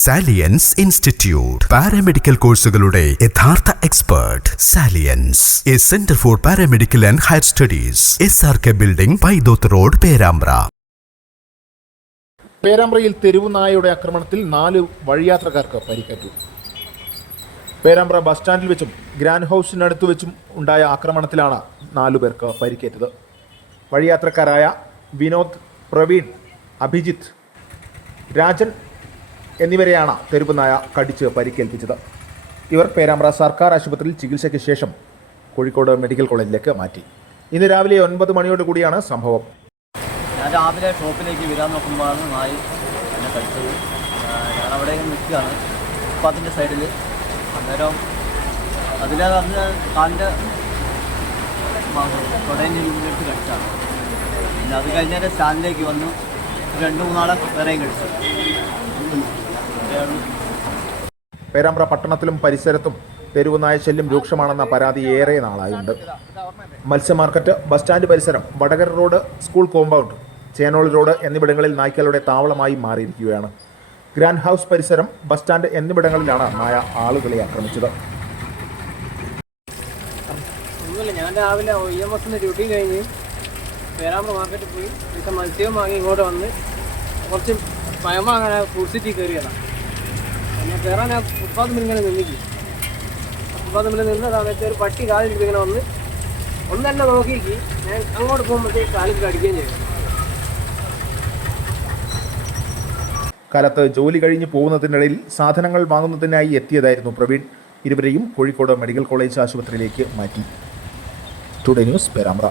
Salience institute paramedical കോഴ്സുകളുടെ യഥാർത്ഥ expert salience a centre for paramedical and higher studies S R K building Paithoth road Perambra പേരാമ്പ്രയിൽ തെരുവുനായയുടെ ആക്രമണത്തിൽ നാല് വഴിയാത്രക്കാർക്ക് പരിക്കേറ്റു. Perambra bus സ്റ്റാൻഡിൽ വെച്ചും ഗ്രാൻഡ് ഹൗസിനടുത്ത് വെച്ചും ഉണ്ടായ ആക്രമണത്തിലാണ് നാലു പേർക്ക് പരിക്കേറ്റത്. വഴിയാത്രക്കാരായ വിനോദ് പ്രവീൺ അഭിജിത്ത് രാജൻ എന്നിവരെയാണ് തെരുവുനായ കടിച്ച് പരിക്കേൽപ്പിച്ചത്. ഇവർ പേരാമ്പ്ര സർക്കാർ ആശുപത്രിയിൽ ചികിത്സയ്ക്ക് ശേഷം കോഴിക്കോട് മെഡിക്കൽ കോളേജിലേക്ക് മാറ്റി. ഇന്ന് രാവിലെ ഒൻപത് മണിയോട് കൂടിയാണ് സംഭവം. ഞാൻ രാവിലെ ഷോപ്പിലേക്ക് വരാൻ നോക്കുമ്പോഴാണ് നായി എന്നെ കഴിച്ചത് ഞാൻ അവിടെ നിൽക്കുകയാണ്. ഉപ്പാത്തിന്റെ സൈഡിൽ അന്നേരം അതിലെ പറഞ്ഞ കാലിന്റെ തുടങ്ങി മുന്നിട്ട് കഴിച്ചാണ് പിന്നെ അത് കഴിഞ്ഞാൽ സ്റ്റാൻഡിലേക്ക് വന്നു. രണ്ട് മൂന്നാളെ വേറെയും കഴിച്ചു പേരാമ്പ്ര പട്ടണത്തിലും പരിസരത്തും തെരുവുനായ ശല്യം രൂക്ഷമാണെന്ന പരാതി ഏറെ നാളായുണ്ട് മത്സ്യ മാർക്കറ്റ് ബസ് സ്റ്റാൻഡ് പരിസരം Vadakara road school compound Chenol road എന്നിവിടങ്ങളിൽ നായ്ക്കളുടെ താവളമായി മാറിയിരിക്കുകയാണ്. ഗ്രാൻഡ് ഹൗസ് പരിസരം ബസ് സ്റ്റാൻഡ് എന്നിവിടങ്ങളിലാണ് നായ ആളുകളെ ആക്രമിച്ചത്. ഞാൻ പേരാമ്പ്ര മാർക്കറ്റിൽ പോയി. മത്സ്യവും വാങ്ങി ഇങ്ങോട്ട് വന്ന് കുറച്ച് പയം വാങ്ങാൻ സിറ്റി കയറിയതാണ്. കയറാൻ ആ ഫുട്പാത്ത് ഇങ്ങനെ നിന്നിക്ക് ഫുട്പാത്ത് മുന്നിൽ നിന്ന സമയത്ത് ഒരു പട്ടി കാലിൽ ഇങ്ങനെ വന്ന് ഒന്നല്ല നോക്കിയിട്ട് ഞാൻ അങ്ങോട്ട് പോകുമ്പോഴത്തേക്ക് കാലിൽ കടിക്കുകയും ചെയ്തു. കാലത്ത് ജോലി കഴിഞ്ഞ് പോകുന്നതിനിടയിൽ സാധനങ്ങൾ വാങ്ങുന്നതിനായി എത്തിയതായിരുന്നു പ്രവീൺ. ഇരുവരെയും കോഴിക്കോട് മെഡിക്കൽ കോളേജ് ആശുപത്രിയിലേക്ക് മാറ്റി. Today news Perambra.